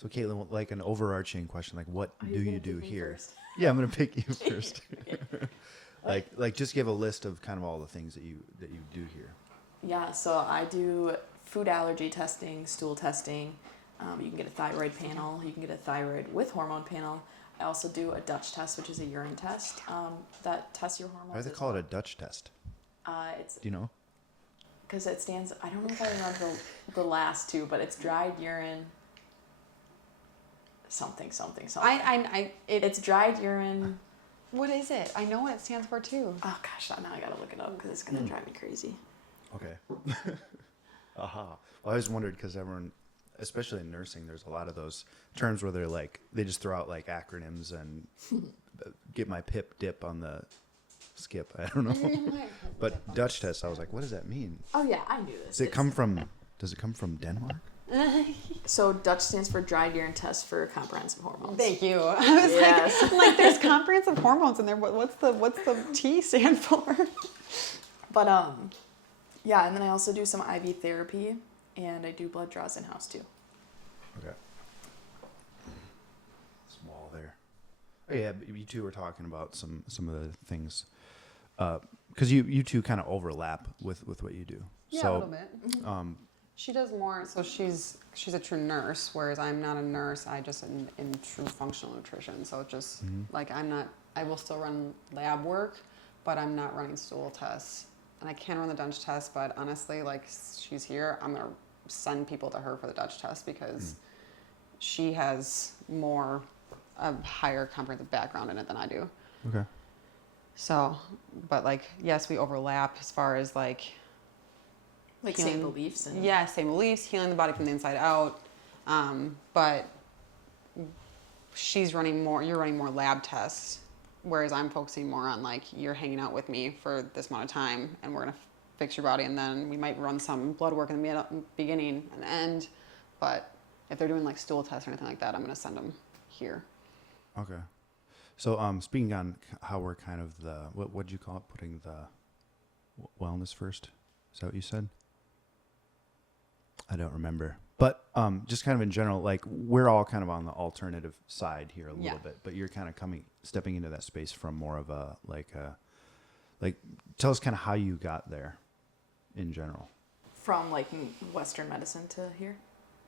So Kaitlin, like an overarching question, like what do you do here? First? Yeah, I'm gonna pick you first. like just give a list of kind of all the things that you do here. Yeah, so I do food allergy testing, stool testing. You can get a thyroid panel. You can get a thyroid with hormone panel. I also do a Dutch test, which is a urine test that tests your hormones. Why do they call it a Dutch test? It's Do you know? because it stands. I don't know if I remember the last two, but it's dried urine. Something. It's dried urine. What is it? I know what it stands for too. Oh gosh, now I gotta look it up because it's gonna drive me crazy. Okay. Aha. Well, I always wondered because everyone, especially in nursing, there's a lot of those terms where they're like, they just throw out like acronyms and get my pip dip on the skip. I don't know. But Dutch test, I was like, what does that mean? Oh yeah, I knew this. Does it come from Denmark? So Dutch stands for dried urine test for comprehensive hormones. Thank you. I was Yes. like, I'm like, there's comprehensive hormones in there. What's the T stand for? But yeah, and then I also do some IV therapy, and I do blood draws in house too. Okay. Small there. Oh yeah, but you two were talking about some of the things, because you two kind of overlap with what you do. Yeah, so, a little bit. She does more. So she's a true nurse, whereas I'm not a nurse. I just in true functional nutrition. So it's just like I will still run lab work, but I'm not running stool tests. And I can run the Dutch test, but honestly, like she's here, I'm gonna send people to her for the Dutch test because she has more a higher comprehensive background in it than I do. Okay. So, but like yes, we overlap as far as like Same beliefs and same beliefs, healing the body from the inside out. But you're running more lab tests, whereas I'm focusing more on like you're hanging out with me for this amount of time and we're gonna fix your body, and then we might run some blood work in the beginning and end. But if they're doing like stool tests or anything like that, I'm gonna send them here. Okay. So speaking on how we're kind of what'd you call it, putting the wellness first? Is that what you said? I don't remember. But just kind of in general, like we're all kind of on the alternative side here a little bit, but you're kind of stepping into that space from more of a like tell us kind of how you got there in general. from like Western medicine to here.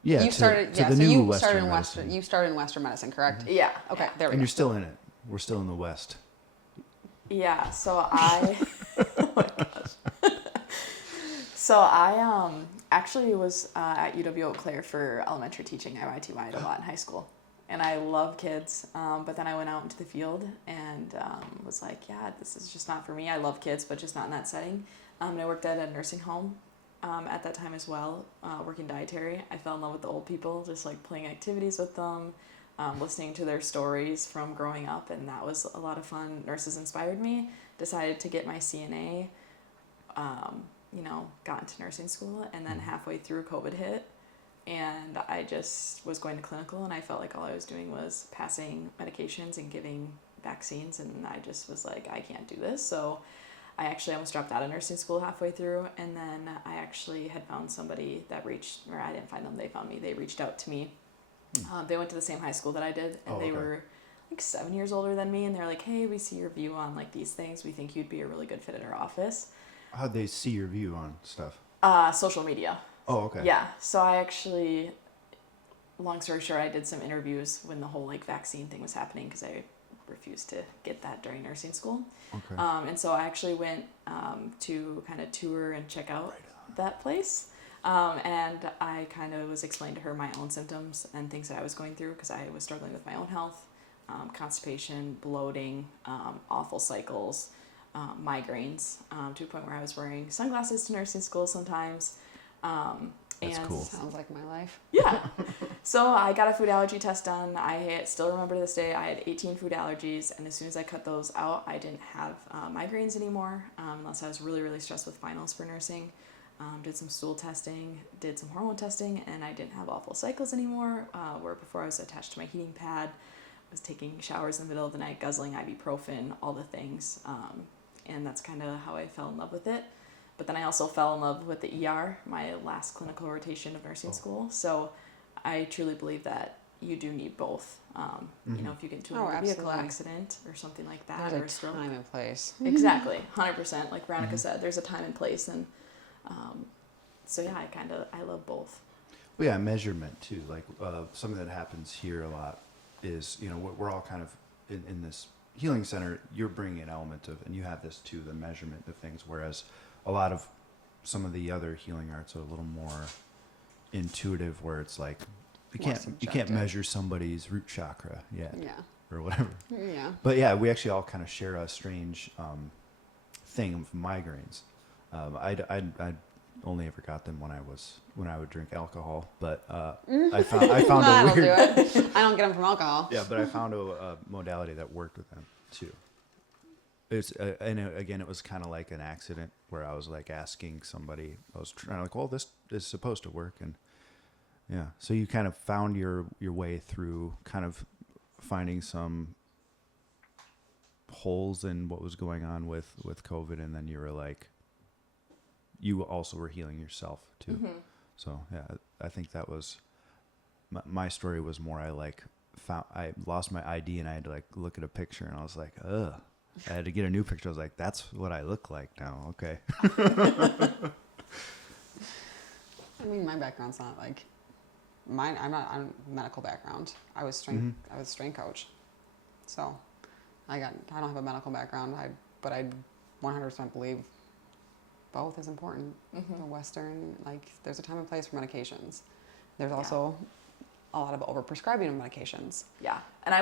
Yeah, You started in Western medicine, correct? Yeah. Okay, there we And go. you're still in it. We're still in the West. Yeah. So I. Oh my gosh. So I actually was at UW Eau Claire for elementary teaching. I YTY'd a lot in high school, and I love kids. But then I went out into the field and was like, yeah, this is just not for me. I love kids, but just not in that setting. And I worked at a nursing home at that time as well, working dietary. I fell in love with the old people, just like playing activities with them, listening to their stories from growing up, and that was a lot of fun. Nurses inspired me. Decided to get my CNA. Got into nursing school, and then halfway through COVID hit, and I just was going to clinical, and I felt like all I was doing was passing medications and giving vaccines, and I just was like, I can't do this. So I actually almost dropped out of nursing school halfway through, and then I actually had found somebody that I didn't find them, they found me. They reached out to me. They went to the same high school that I did, and they were like 7 years older than me, and they're like, hey, we see your view on like these things. We think you'd be a really good fit at our office. How'd they see your view on stuff? Social media. Oh, okay. Yeah. So I actually, long story short, I did some interviews when the whole like vaccine thing was happening because I refused to get that during nursing school. Okay. And so I actually went to kind of tour and check out that place. And I kind of was explaining to her my own symptoms and things that I was going through because I was struggling with my own health, constipation, bloating, awful cycles, migraines, to a point where I was wearing sunglasses to nursing school sometimes. That's cool. Sounds like my life. Yeah. So I got a food allergy test done. I still remember to this day I had 18 food allergies, and as soon as I cut those out, I didn't have migraines anymore, unless I was really, really stressed with finals for nursing. Did some stool testing, did some hormone testing, and I didn't have awful cycles anymore, where before I was attached to my heating pad, was taking showers in the middle of the night, guzzling ibuprofen, all the things. And that's kind of how I fell in love with it. But then I also fell in love with the ER, my last clinical rotation of nursing school. So I truly believe that you do need both. You know, if you get into Oh, a vehicle absolutely. accident or something like that, or a There's a stroke. time and place. Exactly, 100%. Like Veronica said, there's a time and place, and so yeah, I love both. Well, yeah, measurement too. Like something that happens here a lot is, you know, we're all kind of in this healing center. You're bringing an element of, and you have this too, the measurement of things. Whereas a lot of some of the other healing arts are a little more intuitive, where it's like you More can't subjective. measure somebody's root chakra yet Yeah. or whatever. Yeah. But yeah, we actually all kind of share a strange thing of migraines. I only ever got them when I would drink alcohol, but I found That'll a weird. do it. I don't get them from alcohol. Yeah, but I found a modality that worked with them too. Again, it was kind of like an accident where I was like asking somebody. I was trying like, well, this is supposed to work, and yeah. So you kind of found your way through, kind of finding some holes in what was going on with COVID, and then you were like, you also were healing yourself too. So yeah, I think that was my story. Was more I lost my ID and I had to like look at a picture, and I was like, ugh. I had to get a new picture. I was like, that's what I look like now. Okay. I mean, my background's not like mine. I'm a medical background. I was strength coach. So I don't have a medical background. But I 100% believe both is important. The Western, like, there's a time and place for medications. There's also a lot of overprescribing of medications. Yeah, and I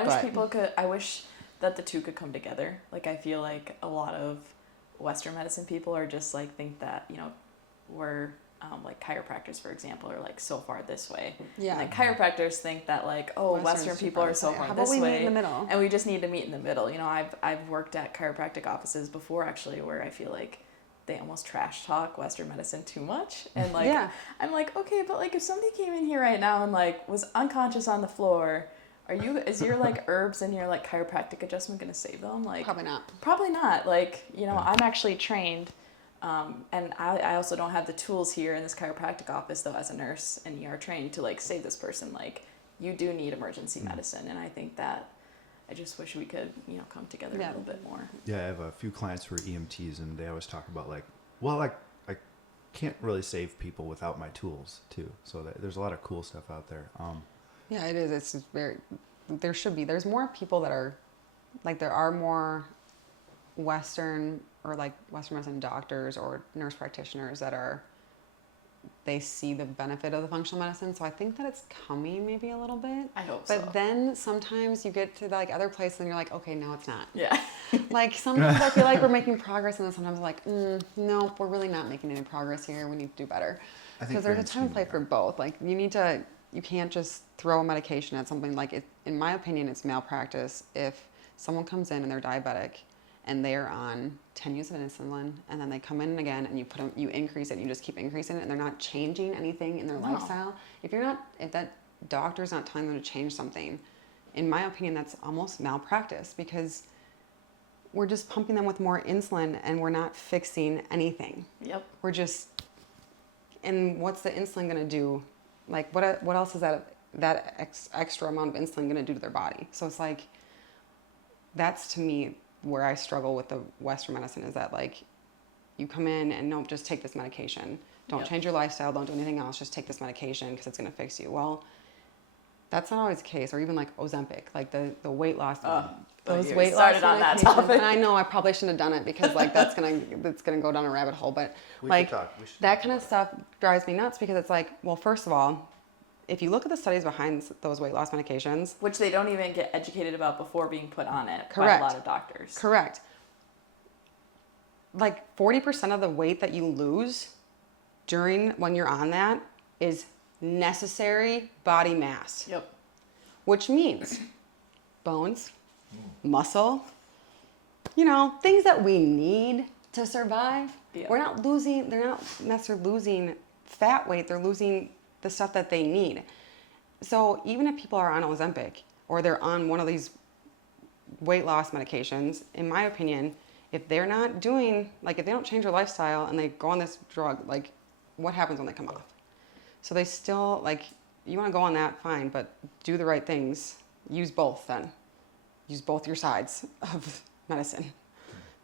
wish that the two could come together. Like, I feel like a lot of Western medicine people are just like, think that, you know, we're like chiropractors, for example, are like so far this way. Yeah. And like chiropractors think that like, oh, Western people are so far How this about we way. meet in the middle? And we just need to meet in the middle. You know, I've worked at chiropractic offices before, actually, where I feel like they almost trash talk Western medicine too much. And like, I'm like, okay, but like if somebody came in here right now and like was unconscious on the floor, is your like herbs and your like chiropractic adjustment going to save them? Like, Probably not. Probably not. Like, you know, I'm actually trained, and I also don't have the tools here in this chiropractic office, though, as a nurse and ER trained, to like save this person. Like, you do need emergency medicine, and I think that I just wish we could, you know, come together a little bit more. Yeah, I have a few clients who are EMTs, and they always talk about like, well, like I can't really save people without my tools too. So there's a lot of cool stuff out there. Yeah, it is. It's very. There's more people that are, like, there are more Western medicine doctors or nurse practitioners that they see the benefit of the functional medicine. So I think that it's coming maybe a little bit. I hope so. But then sometimes you get to like other places and you're like, okay, no, it's not. Yeah. Like sometimes I feel like we're making progress, and then sometimes I'm like, no, we're really not making any progress here. We need to do better. Because there's a time and place for both. Like you can't just throw a medication at something. Like it, in my opinion, it's malpractice if someone comes in and they're diabetic and they're on 10 units of insulin, and then they come in again and you increase it, and you just keep increasing it, and they're not changing anything in their lifestyle. If that doctor's not telling them to change something, in my opinion, that's almost malpractice, because we're just pumping them with more insulin and we're not fixing anything. Yep. And what's the insulin going to do? Like, what else is that extra amount of insulin going to do to their body? So it's like, that's to me where I struggle with the Western medicine, is that like, you come in and nope, just take this medication. Don't change your lifestyle. Don't do anything else. Just take this medication because it's going to fix you. Well, that's not always the case. Or even like Ozempic, like the weight loss. Those weight loss started on that medications. topic. And I know I probably shouldn't have done it, because like that's gonna go down a rabbit hole. But that kind of stuff drives me nuts, because it's like, well, first of all, if you look at the studies behind those weight loss medications, Which they don't even get educated about before being put on it by Correct. a lot of doctors. Correct. Like 40% of the weight that you lose when you're on that is necessary body mass. Yep. Which means bones, muscle, you know, things that we need to survive. Yep. They're not necessarily losing fat weight, they're losing the stuff that they need. So even if people are on Ozempic or they're on one of these weight loss medications, in my opinion, if they're not doing, like, if they don't change their lifestyle and they go on this drug, like, what happens when they come off? So they still, like, you want to go on that, fine, but do the right things. Use both then. Use both your sides of medicine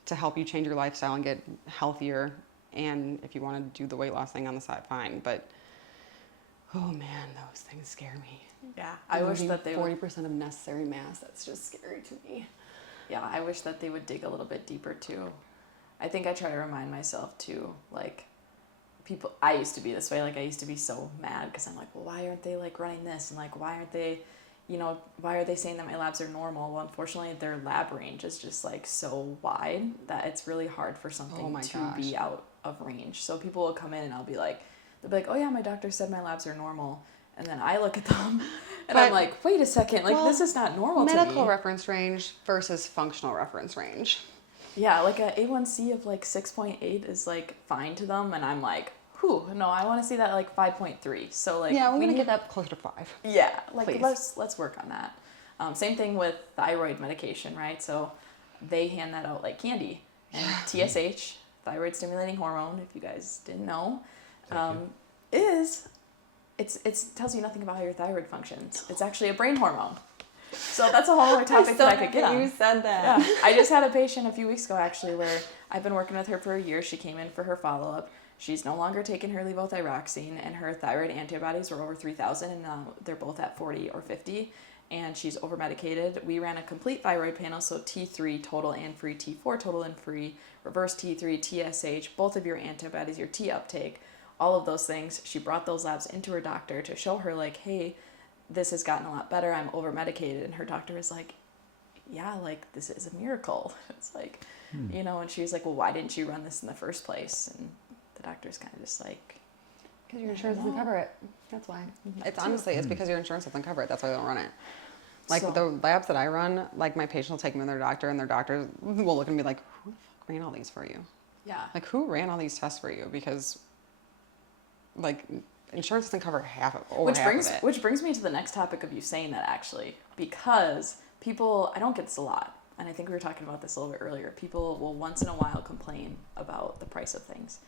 to help you change your lifestyle and get healthier. And if you want to do the weight loss thing on the side, fine. But, oh man, those things scare me. Yeah, I wish that they would. 40% of necessary mass, that's just scary to me. Yeah, I wish that they would dig a little bit deeper too. I think I try to remind myself too, like, people, I used to be this way, like I used to be so mad because I'm like, well, why aren't they like running this? And like, why aren't they, you know, why are they saying that my labs are normal? Well, unfortunately, their lab range is just like so wide that it's really hard for something to be out of range. So people will come in and I'll be like, they'll be like, oh yeah, my doctor said my labs are normal. And then I look at them and I'm like, wait a second, like this is not normal to me. Medical reference range versus functional reference range. Yeah, like a A1C of like 6.8 is like fine to them, and I'm like, whew, no, I want to see that like 5.3. So like, yeah, we're gonna get that closer to 5. Yeah, like Please. let's work on that. Same thing with thyroid medication, right? So they hand that out like candy, and TSH, thyroid stimulating hormone, if you guys didn't know, it tells you nothing about how your thyroid functions. It's actually a brain hormone. So that's a whole other topic that I could get on. You said that. Yeah. I just had a patient a few weeks ago actually where I've been working with her for a year. She came in for her follow-up. She's no longer taking her levothyroxine, and her thyroid antibodies were over 3,000, and they're both at 40 or 50, and she's over-medicated. We ran a complete thyroid panel, so T3 total and free, T4 total and free, reverse T3, TSH, both of your antibodies, your T uptake, all of those things. She brought those labs into her doctor to show her like, hey, this has gotten a lot better. I'm over-medicated. And her doctor was like, yeah, like, this is a miracle. It's like, you know, and she was like, well, why didn't you run this in the first place? And the doctor's kind of just like, because your insurance doesn't cover it. That's why. It's honestly, it's because your insurance doesn't cover it. That's why they don't run it. Like the labs that I run, like my patient will take me to their doctor, and their doctor will look at me like, who the fuck ran all these for you? yeah. Like, who ran all these tests for you? Because, like, insurance doesn't cover half of it. Which brings me to the next topic of you saying that, actually, because people, I don't get this a lot, and I think we were talking about this a little bit earlier. People will once in a while complain about the price of things,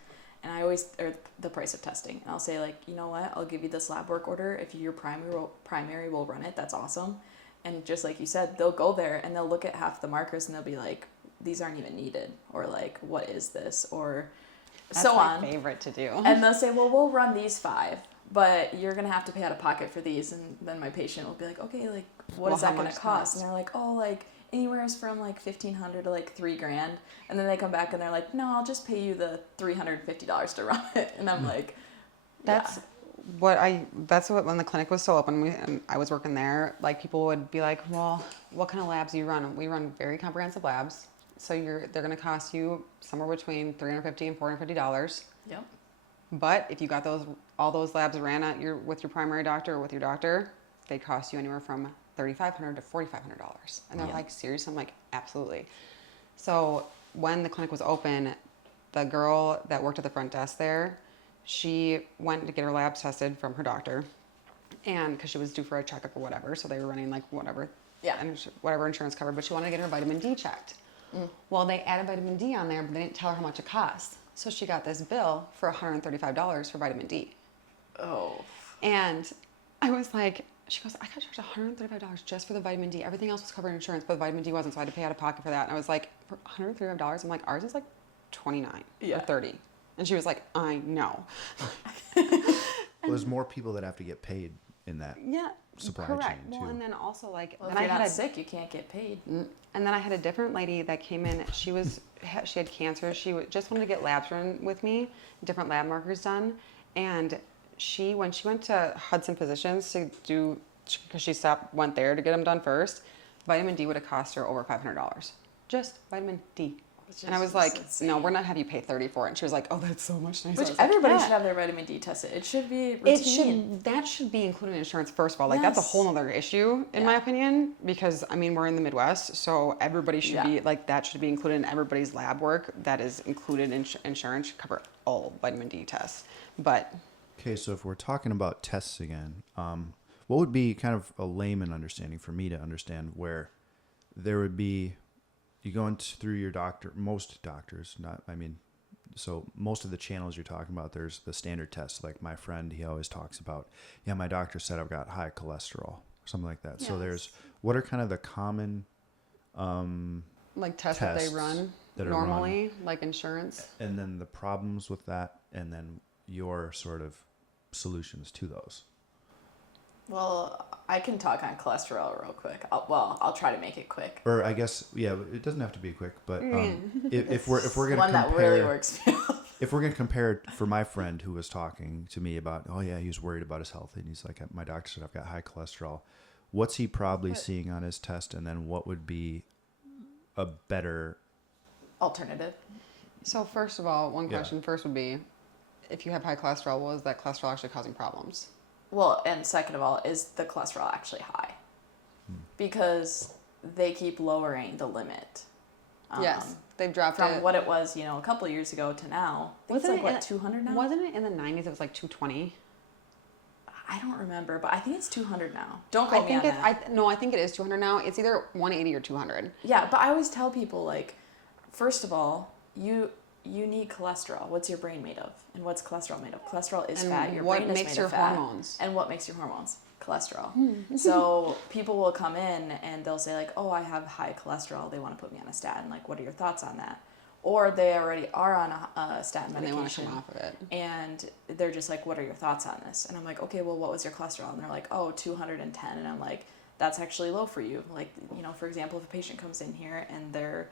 and or the price of testing. And I'll say, like, you know what? I'll give you this lab work order. If your primary will run it, that's awesome. And just like you said, they'll go there and they'll look at half the markers and they'll be like, these aren't even needed, or like, what is this, or That's so my on. favorite to do. And they'll say, well, we'll run these 5, but you're going to have to pay out of pocket for these. And then my patient will be like, okay, like, what is that going to cost? And they're like, oh, like, anywhere from like $1,500 to like $3,000. And then they come back and they're like, no, I'll just pay you the $350 to run it. And I'm like, that's what when the clinic was still open and I was working there, like, people would be like, well, what kind of labs do you run? We run very comprehensive labs. So they're going to cost you somewhere between $350 and $450. Yep. But if you got all those labs ran with your primary doctor or with your doctor, they cost you anywhere from $3,500 to $4,500. And they're like, serious? I'm like, absolutely. So when the clinic was open, the girl that worked at the front desk there, she went to get her labs tested from her doctor, and because she was due for a checkup or whatever, so they were running like whatever insurance covered, but she wanted to get her vitamin D checked. Well, they added vitamin D on there, but they didn't tell her how much it cost. So she got this bill for $135 for vitamin D. Oh. And I was like, she goes, I got charged $135 just for the vitamin D. Everything else was covered in insurance, but the vitamin D wasn't, so I had to pay out of pocket for that. And I was like, for $135? I'm like, ours is like $29 or $30. And she was like, I know. Well, there's more people that have to get paid in that supply chain, too. Well, and then also, like, Well, then if you're not sick, you can't get paid. And then I had a different lady that came in. She had cancer. She just wanted to get labs run with me, different lab markers done. And when she went to Hudson Physicians to do, because she went there to get them done first, vitamin D would have cost her over $500. Just vitamin D. And I was like, no, we're not have you pay $30 for it. And she was like, oh, that's so much nicer. Which everybody should have their vitamin D tested. It should be routine. That should be included in insurance, first of all. Like, that's a whole other issue, in my opinion, because, I mean, we're in the Midwest, so everybody should be, like, that should be included in everybody's lab work. That is included in insurance, should cover all vitamin D tests. But... Okay, so if we're talking about tests again, what would be kind of a layman understanding for me to understand where there would be... You go through your doctor, most doctors, so most of the channels you're talking about, there's the standard tests. Like my friend, he always talks about, yeah, my doctor said I've got high cholesterol, something like that. Yes. So what are kind of the common like tests that they run that are normally, like insurance. and then the problems with that, and then your sort of solutions to those. Well, I can talk on cholesterol real quick. I'll try to make it quick. Or I guess, yeah, it doesn't have to be quick, but if we're gonna One that really works. if we're gonna compare it for my friend who was talking to me about, oh yeah, he was worried about his health, and he's like, my doctor said I've got high cholesterol. What's he probably seeing on his test, and then what would be a better Alternative. So first of all, one question first would be, if you have high cholesterol, was that cholesterol actually causing problems? Well, and second of all, is the cholesterol actually high? Because they keep lowering the limit. Yes, they've dropped from it. what it was, a couple of years ago to now. I think it's like 200 now? Wasn't it in the 90s? It was like 220. I don't remember, but I think it's 200 now. Don't quote me on that. I think it is 200 now. It's either 180 or 200. Yeah, but I always tell people, like, first of all, you need cholesterol. What's your brain made of? And what's cholesterol made of? Cholesterol is fat. Your brain is made of fat. Hormones? And what makes your hormones? Cholesterol. So people will come in and they'll say, like, oh, I have high cholesterol. They want to put me on a statin. Like, what are your thoughts on that? Or they already are on a statin medication. And they want to come off of it. And they're just like, what are your thoughts on this? And I'm like, okay, well, what was your cholesterol? And they're like, oh, 210. And I'm like, that's actually low for you. Like, for example, if a patient comes in here and they're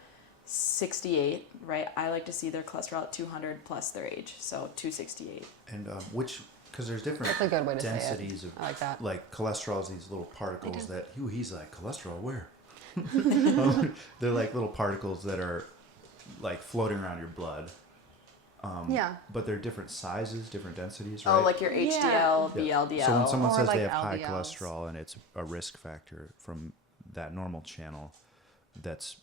68, right? I like to see their cholesterol at 200 plus their age. So 268. And because there's different That's a good way to densities say it. of, I like that. like cholesterol is these little particles that, he's like, cholesterol, where? They're like little particles that are like floating around your blood. But they're different sizes, different densities, right? Oh, like your HDL, VLDL. So when someone Or says like they have high LDLs. cholesterol and it's a risk factor from that normal channel, that's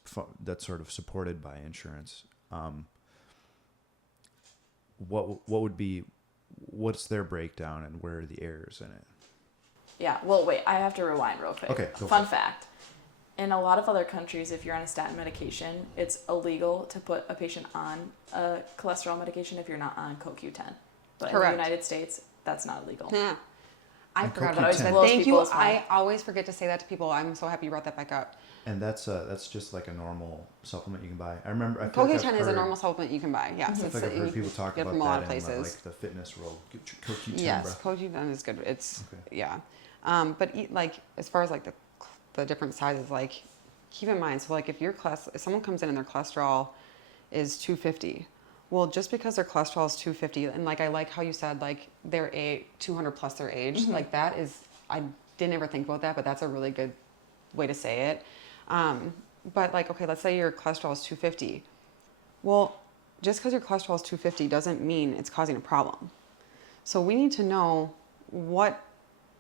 sort of supported by insurance. What's their breakdown and where are the errors in it? Yeah, well, wait, I have to rewind real quick. Okay, go Fun for it. fact. In a lot of other countries, if you're on a statin medication, it's illegal to put a patient on a cholesterol medication if you're not on CoQ10. But in Correct. the United States, that's not illegal. Yeah. I And forgot CoQ10. about that. Blows Thank you. people's mind. I always forget to say that to people. I'm so happy you brought that back up. And that's just like a normal supplement you can buy. I remember. I feel like I've CoQ10 is a heard- normal supplement you can buy. Yes, I feel like I've heard people talk get about from a lot of that in places. like the fitness world. Get your CoQ10, Yes, bro. CoQ10 is good. It's Okay. yeah, but like as far as like the different sizes, like keep in mind. So like if someone comes in and their cholesterol is 250, well, just because their cholesterol is 250, and like I like how you said like they're 200 plus their age, like that is I didn't ever think about that, but that's a really good way to say it. But like okay, let's say your cholesterol is 250. Well, just because your cholesterol is 250 doesn't mean it's causing a problem. So we need to know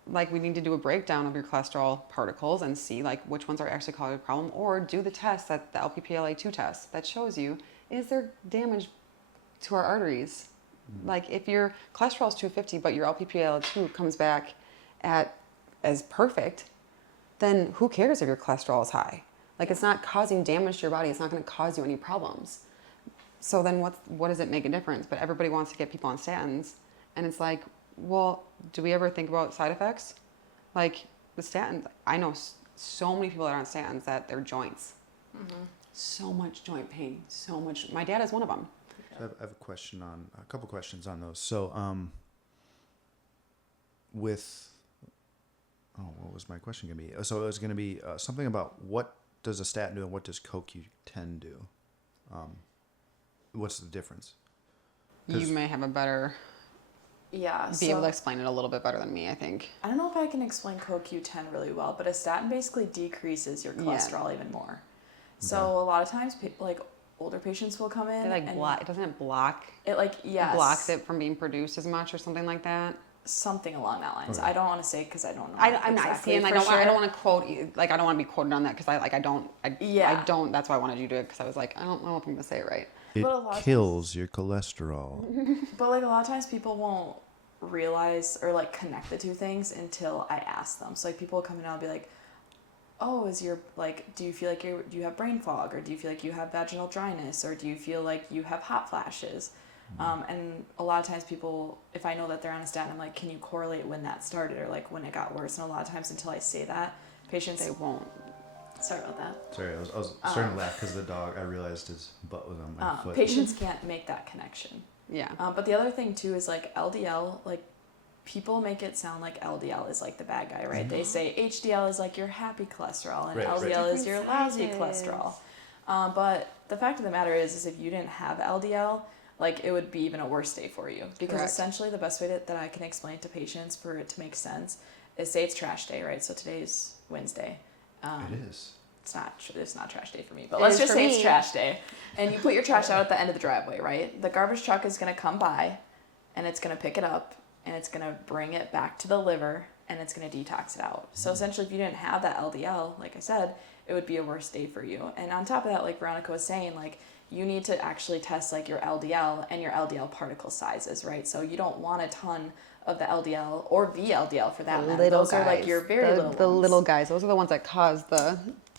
we need to do a breakdown of your cholesterol particles and see like which ones are actually causing a problem, or do the test that the LPPLA2 test that shows you, is there damage to our arteries? Like if your cholesterol is 250, but your LPPLA2 comes back as perfect, then who cares if your cholesterol is high? Like it's not causing damage to your body. It's not going to cause you any problems. So then what does it make a difference? But everybody wants to get people on statins. And it's like, well, do we ever think about side effects? Like the statins, I know so many people that are on statins that their joints, so much joint pain, so much. My dad is one of them. So I have a couple questions on those. So, what was my question going to be? So it was going to be something about what does a statin do and what does CoQ10 do? What's the difference? You may have a better, Yeah. be able to explain it a little bit better than me, I think. I don't know if I can explain CoQ10 really well, but a statin basically decreases your cholesterol even more. So a lot of times, like older patients will come in. It like doesn't it block? It like yes. Blocks it from being produced as much or something like that. Something along that lines. Okay. I don't want to say because I don't know. I'm not exactly saying I for don't. sure. I don't want to quote. Like I don't want to be quoted on that because I don't. I don't. That's why I wanted you to do it because I was like I don't know if I'm gonna say it right. It But a lot of kills your cholesterol. But like a lot of times people won't realize or like connect the two things until I ask them. So like people will come in and I'll be like, oh, do you feel like do you have brain fog, or do you feel like you have vaginal dryness, or do you feel like you have hot flashes? And a lot of times people, if I know that they're on a statin, I'm like, can you correlate when that started or like when it got worse? And a lot of times until I say that, patients... They won't. Sorry about that. Sorry, I was starting to laugh because the dog, I realized his butt was on my foot. Patients can't make that connection. Yeah. But the other thing too is like LDL, like people make it sound like LDL is like the bad guy, right? They say HDL is like your happy cholesterol and LDL is your lousy cholesterol. But the fact of the matter is if you didn't have LDL, like it would be even a worse day for you. Because essentially the best way that I can explain to patients for it to make sense is say it's trash day, right? So today's Wednesday. It is. It's not trash day for me, but let's just say it's trash day. And you put your trash out at the end of the driveway, right? The garbage truck is going to come by and it's going to pick it up and it's going to bring it back to the liver and it's going to detox it out. So essentially if you didn't have that LDL, like I said, it would be a worse day for you. And on top of that, like Veronica was saying, like you need to actually test like your LDL and your LDL particle sizes, right? So you don't want a ton of the LDL or VLDL for that matter. Those are like your very little ones. The little guys. Those are the ones that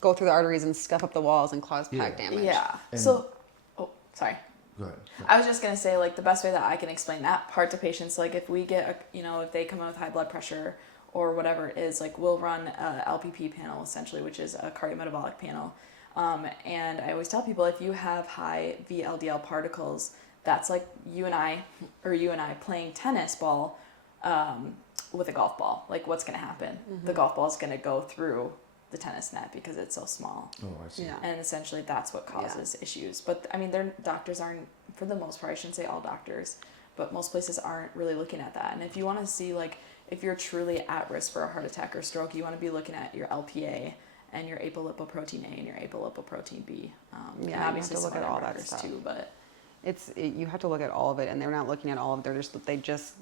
go through the arteries and scuff up the walls and cause plaque damage. Yeah. And Sorry. Go ahead. I was just going to say, like, the best way that I can explain that part to patients, like, if we get, if they come in with high blood pressure or whatever it is, like, we'll run a LPP panel, essentially, which is a cardiometabolic panel. And I always tell people, if you have high VLDL particles, that's like you and I playing tennis ball with a golf ball. Like, what's going to happen? The golf ball is going to go through the tennis net because it's so small. Oh, I see. Yeah. And essentially that's what causes issues. But I mean, doctors aren't, for the most part, I shouldn't say all doctors, but most places aren't really looking at that. And if you want to see, like, if you're truly at risk for a heart attack or stroke, you want to be looking at your LPA and your apolipoprotein A and your apolipoprotein B. And obviously you have to look at all that markers stuff too, but you have to look at all of it, and they're not looking at all of it.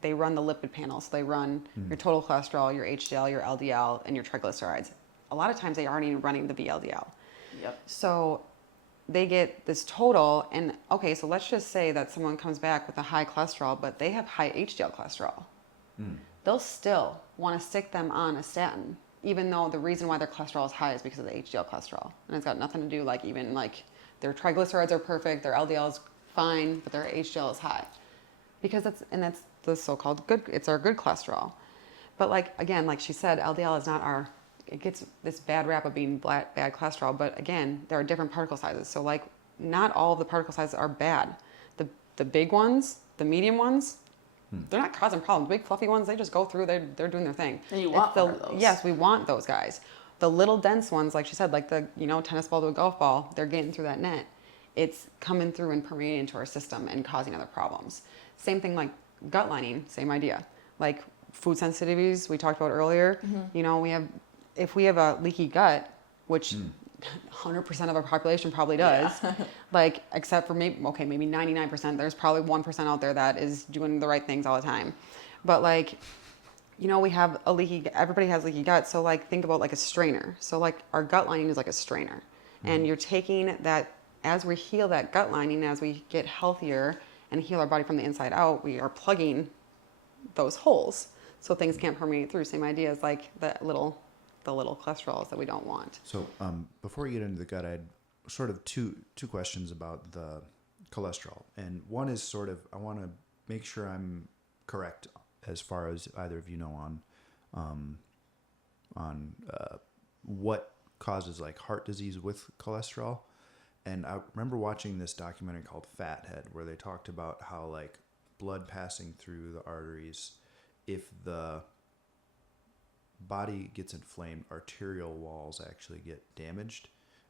They run the lipid panel. So they run your total cholesterol, your HDL, your LDL, and your triglycerides. A lot of times they aren't even running the VLDL. Yep. So they get this total, and okay, so let's just say that someone comes back with a high cholesterol, but they have high HDL cholesterol. They'll still want to stick them on a statin, even though the reason why their cholesterol is high is because of the HDL cholesterol. And it's got nothing to do, like, even like their triglycerides are perfect, their LDL is fine, but their HDL is high. Because that's the so-called good, it's our good cholesterol. But like, again, like she said, LDL is not it gets this bad rap of being bad cholesterol, but again, there are different particle sizes. So like, not all of the particle sizes are bad. The big ones, the medium ones, they're not causing problems. Big fluffy ones, they just go through, they're doing their thing. And you want one of those. Yes, we want those guys. The little dense ones, like she said, like the tennis ball to a golf ball, they're getting through that net. It's coming through and permeating into our system and causing other problems. Same thing like gut lining, same idea. Like food sensitivities we talked about earlier. If we have a leaky gut, which 100% of our population probably does, like, except for maybe 99%, there's probably 1% out there that is doing the right things all the time. But like, we have everybody has leaky gut. So like, think about like a strainer. So like our gut lining is like a strainer, and you're taking that, as we heal that gut lining, as we get healthier and heal our body from the inside out, we are plugging those holes so things can't permeate through. Same idea as like the little cholesterols that we don't want. So before we get into the gut, I had sort of two questions about the cholesterol. And one is sort of, I want to make sure I'm correct as far as either of you know on what causes like heart disease with cholesterol. And I remember watching this documentary called Fathead, where they talked about how like blood passing through the arteries, if the body gets inflamed, arterial walls actually get damaged,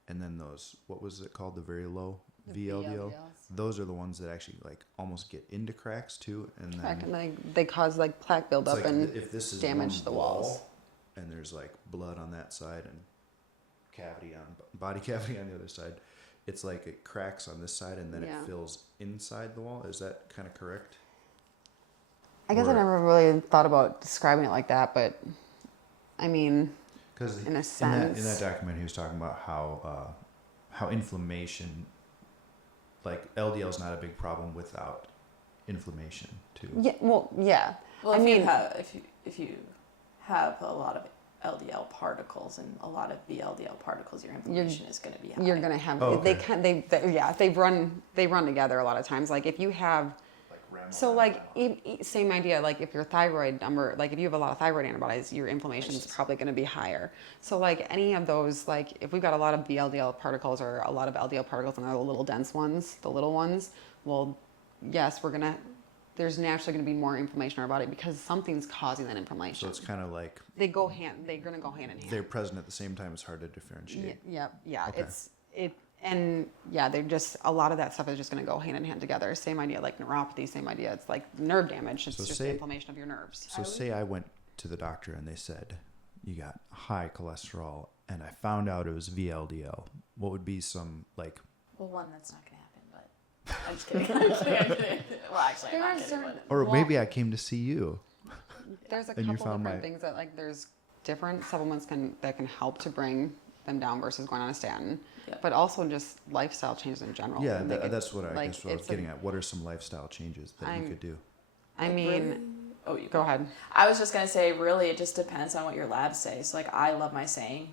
and then those, what was it called, the very low VLDL, those are the ones that actually like almost get into cracks too, and then they cause like plaque buildup, like and if this is damage the walls, and there's like blood on that side and body cavity on the other side, it's like it cracks on this side and then it fills inside the wall. Is that kind of correct? I guess I never really thought about describing it like that, but I mean, because in a sense, in that documentary, he was talking about how inflammation, like LDL is not a big problem without inflammation too. Yeah. Well, yeah. Well, if you have a lot of LDL particles, and a lot of VLDL particles, your inflammation is going to be high. You're gonna have okay. they run together a lot of times. Like if you have same idea. Like if your thyroid number, like if you have a lot of thyroid antibodies, your inflammation is probably going to be higher. So like any of those, like if we've got a lot of VLDL particles or a lot of LDL particles and they're the little dense ones, the little ones, well, yes, there's naturally going to be more inflammation in our body because something's causing that inflammation. So it's kind of like they're going to go hand in hand. they're present at the same time. It's hard to differentiate. Yeah. Okay. They're just, a lot of that stuff is just going to go hand in hand together. Same idea, like neuropathy, same idea. It's like nerve damage. It's just inflammation of your nerves. So say I went to the doctor and they said, you got high cholesterol, and I found out it was VLDL. What would be some, like... Well, one, that's not going to happen, but I'm just kidding. I'm kidding. Well, actually, I'm not kidding. Or maybe I came to see you. There's a couple different things that, like, there's different supplements that can help to bring them down versus going on a statin. Yeah. But also just lifestyle changes in general. Yeah, that's what I guess what I was getting at. What are some lifestyle changes that you could do? I mean... Oh, you go ahead. I was just going to say, really, it just depends on what your labs say. So, like, I love my saying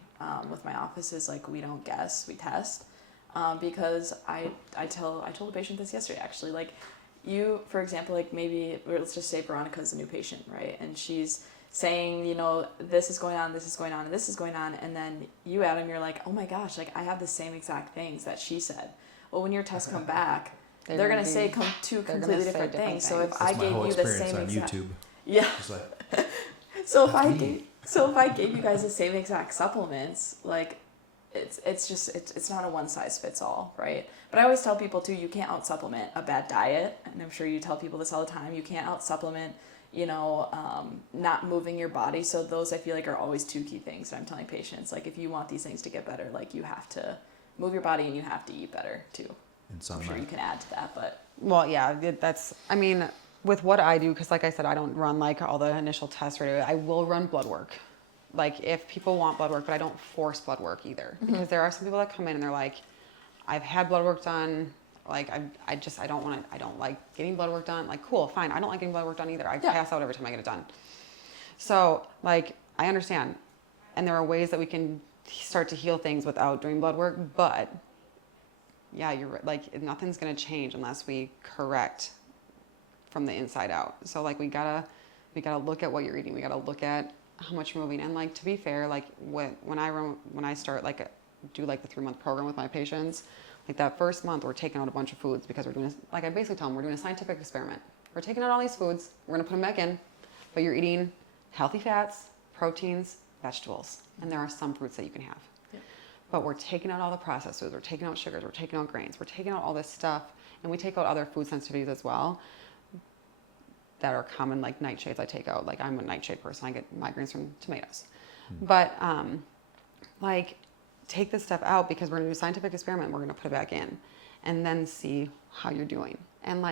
with my office is, like, we don't guess, we test. Because I told a patient this yesterday, actually. Like, you, for example, like, maybe, let's just say Veronica's a new patient, right? And she's saying, you know, this is going on, this is going on, and this is going on. And then you, Adam, you're like, oh, my gosh, like, I have the same exact things that she said. Well, when your tests come back... They're going to say two completely different things. So if I gave you the same exact YouTube. Yeah. Like, so if I gave you guys the same exact supplements, like it's not a one size fits all, right? But I always tell people too, you can't out supplement a bad diet, and I'm sure you tell people this all the time. You can't out supplement, not moving your body. So those I feel like are always two key things that I'm telling patients. Like if you want these things to get better, like you have to move your body and you have to eat better too. I'm sure you can add to that, but... Well, yeah, I mean, with what I do, because like I said, I don't run like all the initial tests right away. I will run blood work. Like if people want blood work, but I don't force blood work either. Mm-hmm. Because there are some people that come in and they're like, I've had blood work done. Like I don't like getting blood work done. Like, cool, fine. I don't like getting blood work done either. I pass out every time I get it done. So like, I understand. And there are ways that we can start to heal things without doing blood work, but yeah, you're right. Like nothing's going to change unless we correct from the inside out. So like we gotta look at what you're eating. We gotta look at how much you're moving. And like, to be fair, like when I start do the 3-month program with my patients, like that first month we're taking out a bunch of foods because we're doing, like I basically tell them, we're doing a scientific experiment. We're taking out all these foods, we're gonna put them back in, but you're eating healthy fats, proteins, vegetables, and there are some fruits that you can have. But we're taking out all the processed foods, we're taking out sugars, we're taking out grains, we're taking out all this stuff, and we take out other food sensitivities as well that are common, like nightshades I take out. Like I'm a nightshade person, I get migraines from tomatoes. But take this stuff out because we're gonna do a scientific experiment, we're gonna put it back in and then see how you're doing. And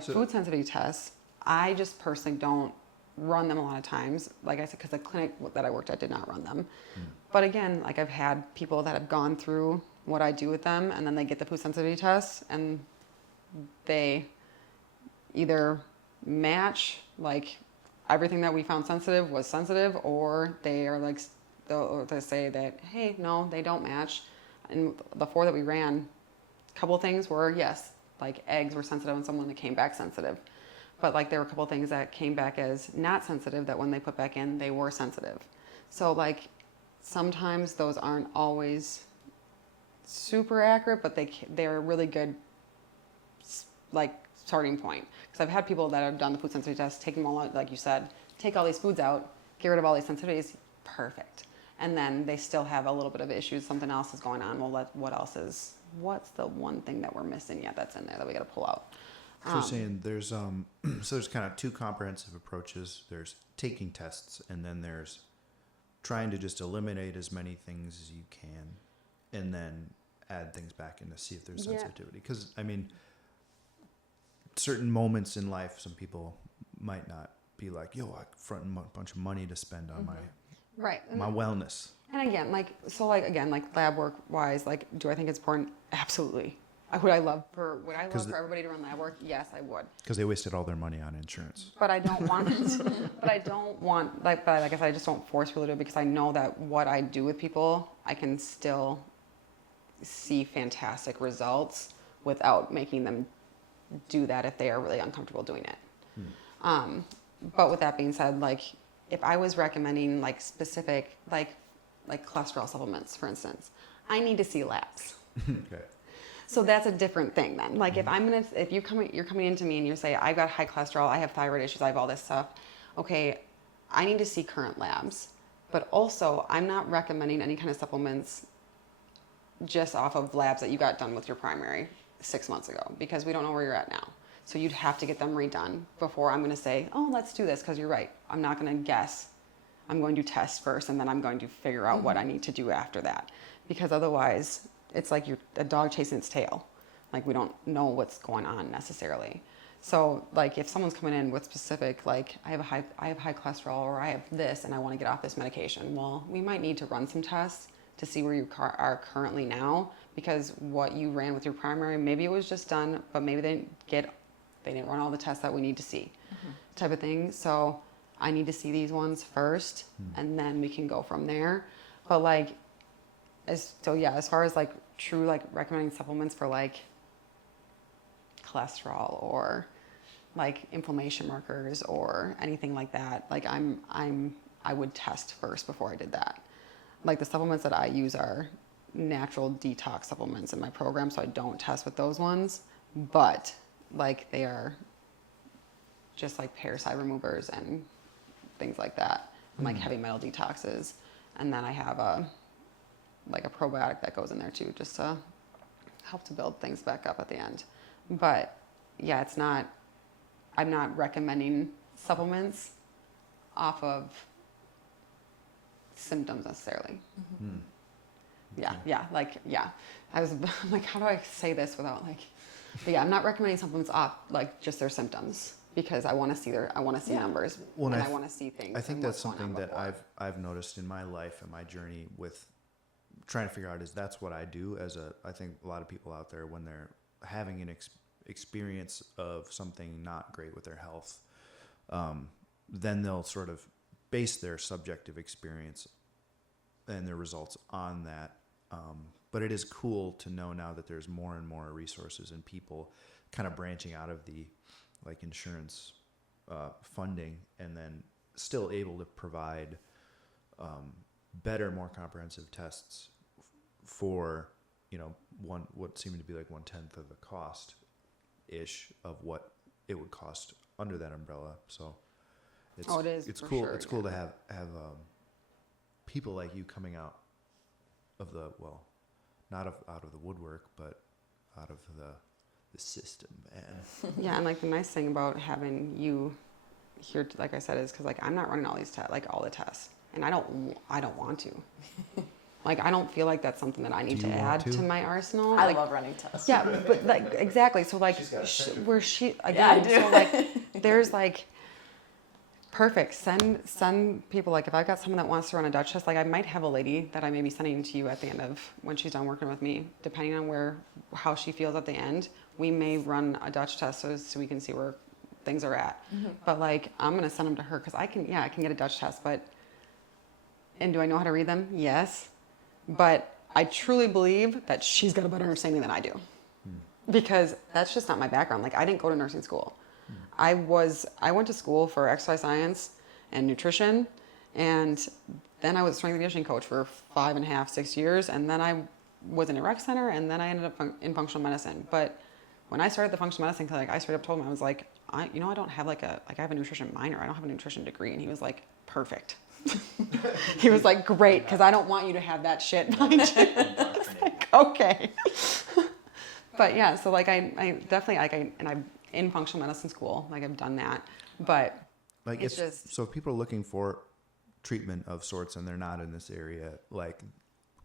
so, food sensitivity tests, I just personally don't run them a lot of times, like I said, because the clinic that I worked at did not run them. But again, like I've had people that have gone through what I do with them and then they get the food sensitivity tests and they either match like everything that we found sensitive was sensitive, or they are like they say that, hey, no, they don't match. And the 4 that we ran, a couple of things were, yes, like eggs were sensitive and someone that came back sensitive. But like there were a couple of things that came back as not sensitive that when they put back in, they were sensitive. So like sometimes those aren't always super accurate, but they're a really good like starting point. Because I've had people that have done the food sensitivity test, take them all out, like you said, take all these foods out, get rid of all these sensitivities, perfect. And then they still have a little bit of issues, something else is going on. Well, what's the one thing that we're missing yet that's in there that we got to pull out? So you're saying there's there's kind of 2 comprehensive approaches. There's taking tests, and then there's trying to just eliminate as many things as you can, and then add things back in to see if there's sensitivity. Because I mean, certain moments in life, some people might not be like, yo, I front a bunch of money to spend on my wellness. And again, like lab work wise, like, do I think it's important? Absolutely. Would I love for the- everybody to run lab work? Yes, I would. Because they wasted all their money on insurance. But I don't want like I said, I just don't force people to do it because I know that what I do with people, I can still see fantastic results without making them do that if they are really uncomfortable doing it. But with that being said, like if I was recommending like specific like cholesterol supplements, for instance, I need to see labs. Okay. So that's a different thing then. Like if you're coming into me and you say, I got high cholesterol, I have thyroid issues, I have all this stuff. Okay, I need to see current labs. But also, I'm not recommending any kind of supplements just off of labs that you got done with your primary 6 months ago because we don't know where you're at now. So you'd have to get them redone before I'm going to say, oh, let's do this, because you're right. I'm not going to guess. I'm going to test first, and then I'm going to figure out what I need to do after that. Because otherwise, it's like you're a dog chasing its tail. Like we don't know what's going on necessarily. So like if someone's coming in with specific, like I have high cholesterol or I have this and I want to get off this medication, well, we might need to run some tests to see where you are currently now, because what you ran with your primary, maybe it was just done, but maybe they didn't run all the tests that we need to see, type of thing. So I need to see these ones first, and then we can go from there. But like, as far as like true like recommending supplements for like cholesterol or like inflammation markers or anything like that, like I would test first before I did that. Like the supplements that I use are natural detox supplements in my program, so I don't test with those ones, but like they are just like parasite removers and things like that, and like heavy metal detoxes. And then I have a probiotic that goes in there too, just to help to build things back up at the end. But yeah, I'm not recommending supplements off of symptoms necessarily. I'm like, how do I say this without like, but yeah, I'm not recommending supplements off like just their symptoms, because I want to see numbers, Well, and I want to see things. I think and that's what's going something on that before. I've noticed in my life and my journey with trying to figure out is that's what I do I think a lot of people out there, when they're having an experience of something not great with their health, then they'll sort of base their subjective experience and their results on that. But it is cool to know now that there's more and more resources and people kind of branching out of the like insurance funding, and then still able to provide better, more comprehensive tests for, what seemed to be like 1/10 of the cost ish of what it would cost under that umbrella. So it's cool. Sure, it's cool to have people like you coming out of the, well, not out of the woodwork, but out of the system, man. Yeah, and like the nice thing about having you here, like I said, is because like I'm not running all these tests, like all the tests, and I don't want to. Like I don't feel like that's something that I need to add to my arsenal. I like, love running tests. Yeah, but like exactly. So like where she again, Yeah, I do. so like there's like perfect. Send people, like if I've got someone that wants to run a Dutch test, like I might have a lady that I may be sending to you at the end of when she's done working with me, depending on how she feels at the end. We may run a Dutch test so we can see where things are at. But like I'm gonna send them to her because I can get a Dutch test, and do I know how to read them? Yes. But I truly believe that she's got a better understanding than I do, because that's just not my background. Like I didn't go to nursing school. I went to school for exercise science and nutrition, and then I was a strength and conditioning coach for 5.5, 6 years, and then I was in a rec center, and then I ended up in functional medicine. But when I started the functional medicine clinic, I straight up told him, I was like, I don't have I have a nutrition minor. I don't have a nutrition degree. And he was like, perfect. He was like, great, because I don't want you to have that shit behind you. I was like, okay. But yeah, so like I definitely and I'm in functional medicine school, like I've done that, but Like it's just, so if people are looking for treatment of sorts and they're not in this area, like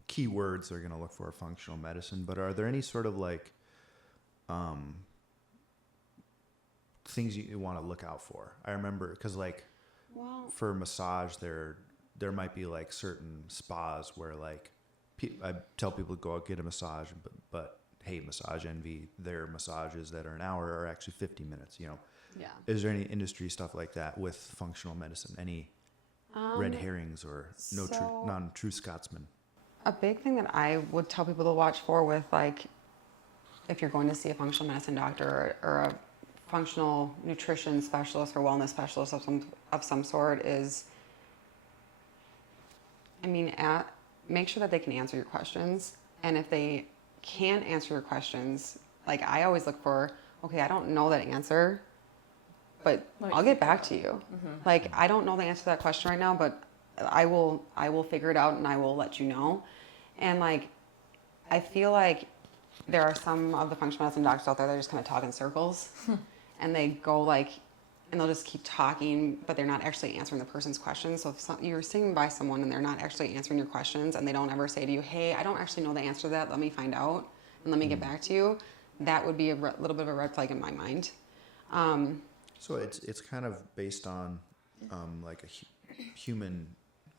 keywords they're going to look for functional medicine, but are there any sort of like things you want to look out for? I remember because like for massage there might be like certain spas where like I tell people to go out get a massage, but hey, Massage Envy, their massages that are an hour are actually 50 minutes, you know. Yeah. Is there any industry stuff like that with functional medicine? Any red herrings or non-true Scotsman? A big thing that I would tell people to watch for with, like, if you're going to see a functional medicine doctor or a functional nutrition specialist or wellness specialist of some sort is, I mean, make sure that they can answer your questions. And if they can't answer your questions, like, I always look for, okay, I don't know that answer, but I'll get back to you. Like, I don't know the answer to that question right now, but I will figure it out and I will let you know. And, like, I feel like there are some of the functional medicine doctors out there that just kind of talk in circles and they go, like, and they'll just keep talking, but they're not actually answering the person's questions. So if you're sitting by someone and they're not actually answering your questions and they don't ever say to you, hey, I don't actually know the answer to that, let me find out and let me get back to you, that would be a little bit of a red flag in my mind. So it's kind of based on like human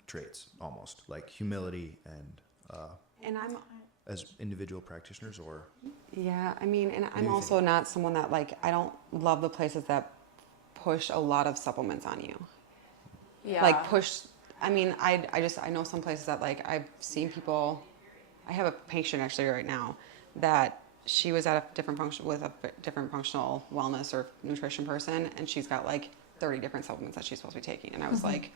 traits, almost like humility And I'm as individual practitioners, or yeah, I mean, and I'm also not someone that, like, I don't love the places that push a lot of supplements on you. Yeah. Like I mean, I know some places that, like, I've seen people. I have a patient actually right now that she was at a different functional wellness or nutrition person, and she's got like 30 different supplements that she's supposed to be taking, and I was like,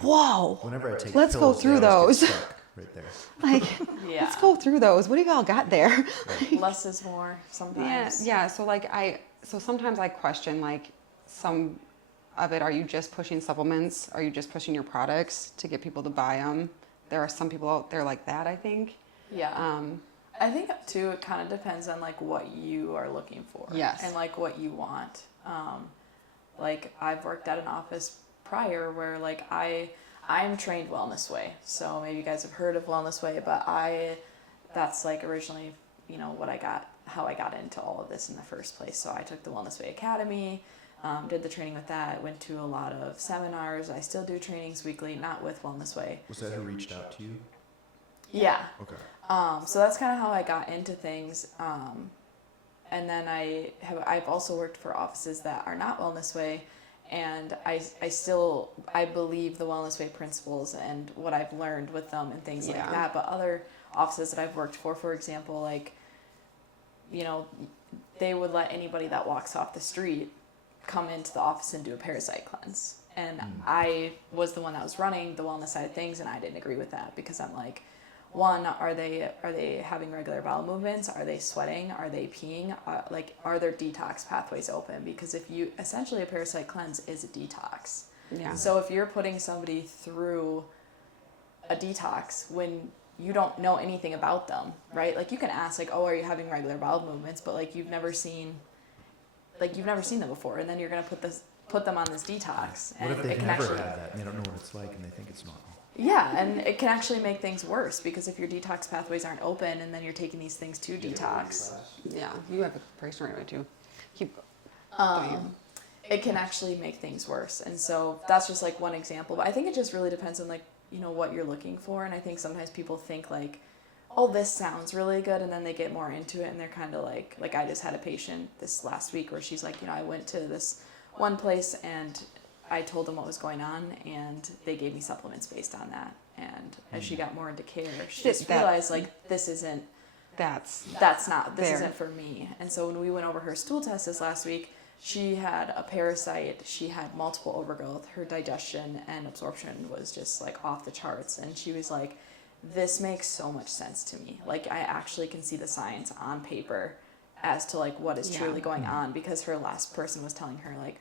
whoa, whenever I take let's go pills, through they always those. get stuck right there. Like, Yeah. let's go through those. What do you all got there? Less is more sometimes. Yeah. So, like, so sometimes I question, like, some of it. Are you just pushing supplements? Are you just pushing your products to get people to buy them? There are some people out there like that, I think. Yeah. I think too, it kind of depends on like what you are looking for. Yes. And like what you want. Like I've worked at an office prior where like I'm trained Wellness Way. So maybe you guys have heard of Wellness Way, but that's like originally, you know, how I got into all of this in the first place. So I took the Wellness Way Academy, did the training with that, went to a lot of seminars. I still do trainings weekly, not with Wellness Way. Was that who reached out to you? Yeah. Okay. So that's kind of how I got into things. And then I've also worked for offices that are not Wellness Way, and I believe the Wellness Way principles and what I've learned with them and things like that. But other offices that I've worked for example, like, you know, they would let anybody that walks off the street come into the office and do a parasite cleanse. And I was the one that was running the wellness side of things, and I didn't agree with that because I'm like, one, are they having regular bowel movements? Are they sweating? Are they peeing? Like, are their detox pathways open? Because essentially a parasite cleanse is a detox. Yeah. So if you're putting somebody through a detox when you don't know anything about them, right? Like, you can ask, like, oh, are you having regular bowel movements? But like you've never seen them before, and then you're gonna put them on this detox. What and if they've it can never actually, had that and they don't know what it's like and they think it's normal? yeah, and it can actually make things worse because if your detox pathways aren't open and then you're taking these things to detox, Yeah. You have a person right away too. Keep. it can actually make things worse. And so that's just like one example. But I think it just really depends on, like, you know, what you're looking for. And I think sometimes people think like, oh, this sounds really good, and then they get more into it and they're kind of like I just had a patient this last week where she's like, you know, I went to this one place and I told them what was going on, and they gave me supplements based on that. And as she got more into care, she just realized, like, this isn't for me. And so when we went over her stool test this last week, she had a parasite, she had multiple overgrowth, her digestion and absorption was just like off the charts. And she was like, this makes so much sense to me. Like, I actually can see the science on paper as to like what is truly going on, because her last person was telling her like,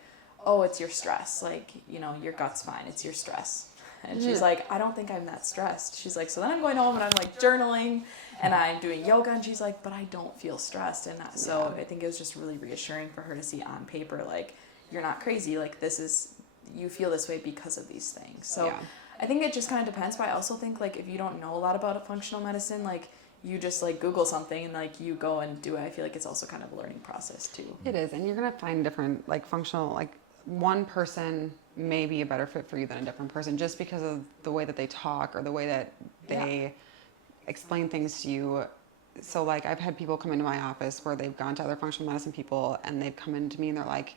oh, it's your stress. Like, you know, your gut's fine. It's your stress. And she's like, I don't think I'm that stressed. She's like, so then I'm going home and I'm like journaling and I'm doing yoga. And she's like, but I don't feel stressed. And so I think it was just really reassuring for her to see on paper, like, you're not crazy. Like, you feel this way because of these things. So I think it just kind of depends. But I also think, like, if you don't know a lot about functional medicine, like, you just like Google something and like you go and do it. I feel like it's also kind of a learning process too. It is. And you're going to find different, like, functional, like, one person may be a better fit for you than a different person just because of the way that they talk or the way that they explain things to you. so like I've had people come into my office where they've gone to other functional medicine people and they've come into me and they're like,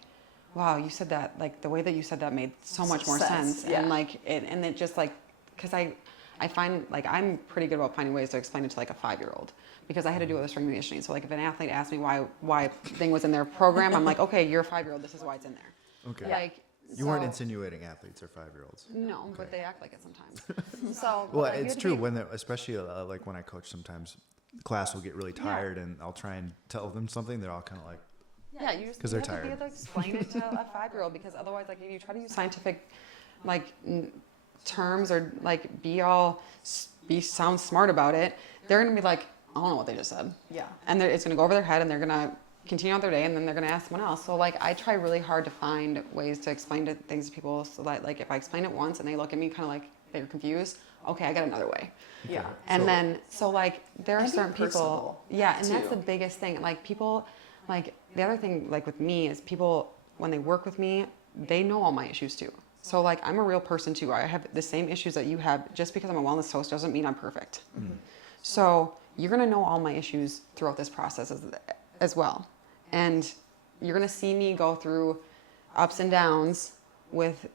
wow, you said that, like the way that you said that made so much more sense. Yeah. And like it just like, because I find like I'm pretty good about finding ways to explain it to like a 5-year-old, because I had to do it with strength and conditioning. So like if an athlete asked me why thing was in their program, I'm like, okay, you're a 5-year-old, this is why it's in there. Okay. Like, You weren't insinuating athletes are 5-year-olds. No, Okay. but they act like it sometimes. So Well, like, you it's have to true be- when especially like when I coach, sometimes class will get really tired and I'll try and tell them something. They're all kind of like, Yeah, you just 'Cause you they're have to be tired. able to explain it to a 5-year-old, because otherwise, like if you try to use scientific, like terms or like sound smart about it, they're gonna be like, I don't know what they just said, Yeah. and it's gonna go over their head, and they're gonna continue on their day, and then they're gonna ask someone else. So like I try really hard to find ways to explain things to people, so that like if I explain it once and they look at me kind of like they're confused, okay, I got another way. Yeah. And So- then, so like, there are And be certain people, personable, yeah, and that's too. the biggest thing. Like people, like the other thing, like with me is people, when they work with me, they know all my issues too. So like, I'm a real person too. I have the same issues that you have. Just because I'm a wellness coach doesn't mean I'm perfect. So you're gonna know all my issues throughout this process as well. And you're gonna see me go through ups and downs with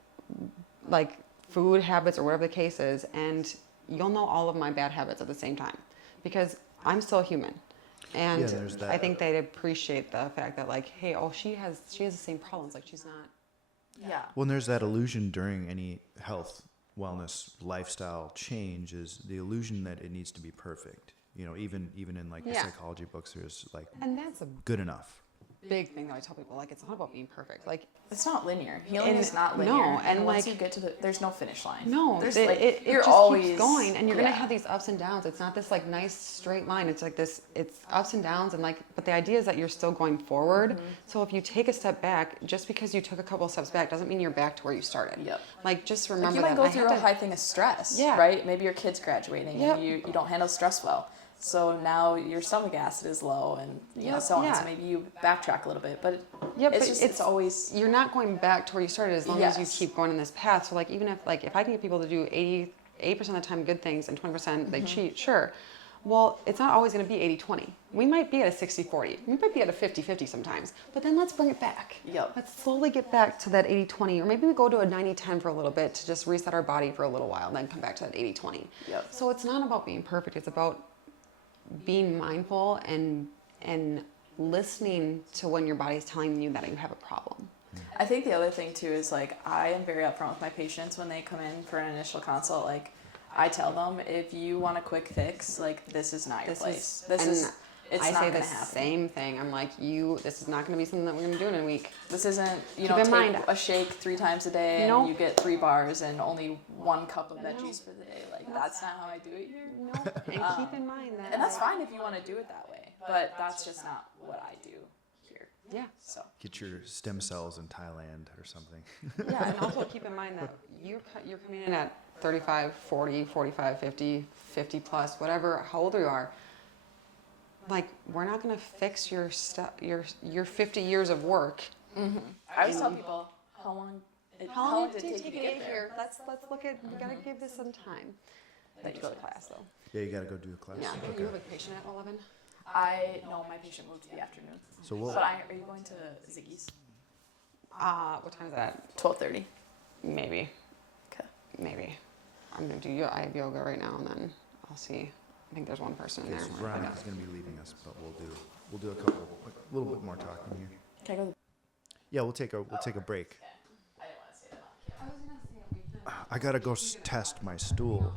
like food habits or whatever the case is, and you'll know all of my bad habits at the same time, because I'm still human. And Yeah, there's that. I think they'd appreciate the fact that like, hey, oh, she has the same problems, like she's not. Yeah. well, and there's that illusion during any health, wellness, lifestyle change is the illusion that it needs to be perfect. You know, even in like the Yeah. psychology books, there's like And that's a good enough. big thing that I tell people, like it's not about being perfect. Like It's not linear. Healing And- is not linear. no, and and, once like- you get to there's no finish line. no, there's it you're just always keeps going, and you're gonna yeah. have these ups and downs. It's not this like nice straight line. It's like this. It's ups and downs, and like, but the idea is that you're still going forward. Mm-hmm. So if you take a step back, just because you took a couple of steps back doesn't mean you're back to where you started. Yep. Like just Like remember you might that go I through had a to- high thing of stress, Yeah. right? Maybe your kid's graduating Yep. and you don't handle stress well. So now your stomach acid is low and you know Yep. so on. Yeah. So maybe you backtrack a little bit, but Yeah, it's but just it's always you're not going back to where you started as long as you Yes. keep going in this path. So like even if like if I can get people to do 88% of the time good things and 20% they cheat, sure. Well, it's not always going to be 80-20. We might be at a 60-40. We might be at a 50-50 sometimes. But then let's bring it back. Yep. Let's slowly get back to that 80-20, or maybe we go to a 90-10 for a little bit to just reset our body for a little while, and then come back to that 80-20. Yep. So it's not about being perfect. It's about being mindful and listening to when your body's telling you that you have a problem. I think the other thing too is like I am very upfront with my patients when they come in for an initial consult. Like I tell them, if you want a quick fix, like this is not your place. It's I not say gonna the happen. same thing. I'm like, this is not going to be something that we're going to do in a week. This isn't you Keep know in take mind- a shake 3 times a day and Nope. you get 3 bars and only 1 cup of veggies Nope. for the day. Like that's not how I do it here. No, and keep in mind that. And that's fine if you want to do it that way, but that's just not what I do here. Yeah. So Get your stem cells in Thailand or something. Yeah, and also keep in mind that you're coming in at 35, 40, 45, 50, 50 plus, whatever, how old you are. Like, we're not going to fix your 50 years of work. I always tell people how long did it take you to get there? Let's look at, we got to give this some time. That you go to class, though. Yeah, you got to go do a class. Yeah, Okay. you have a patient at 11? No, my patient moved to the afternoon. So we'll. But are you going to Ziggy's? What time is that? 12:30. Maybe. Okay. Maybe. I'm going to do, I have yoga right now, and then I'll see. I think there's one person in Okay, there. so Veronica's going to be leaving us, but we'll do a little bit more talking here. Can I go? Yeah, we'll take a break. I didn't want to say that. I gotta go test my stool.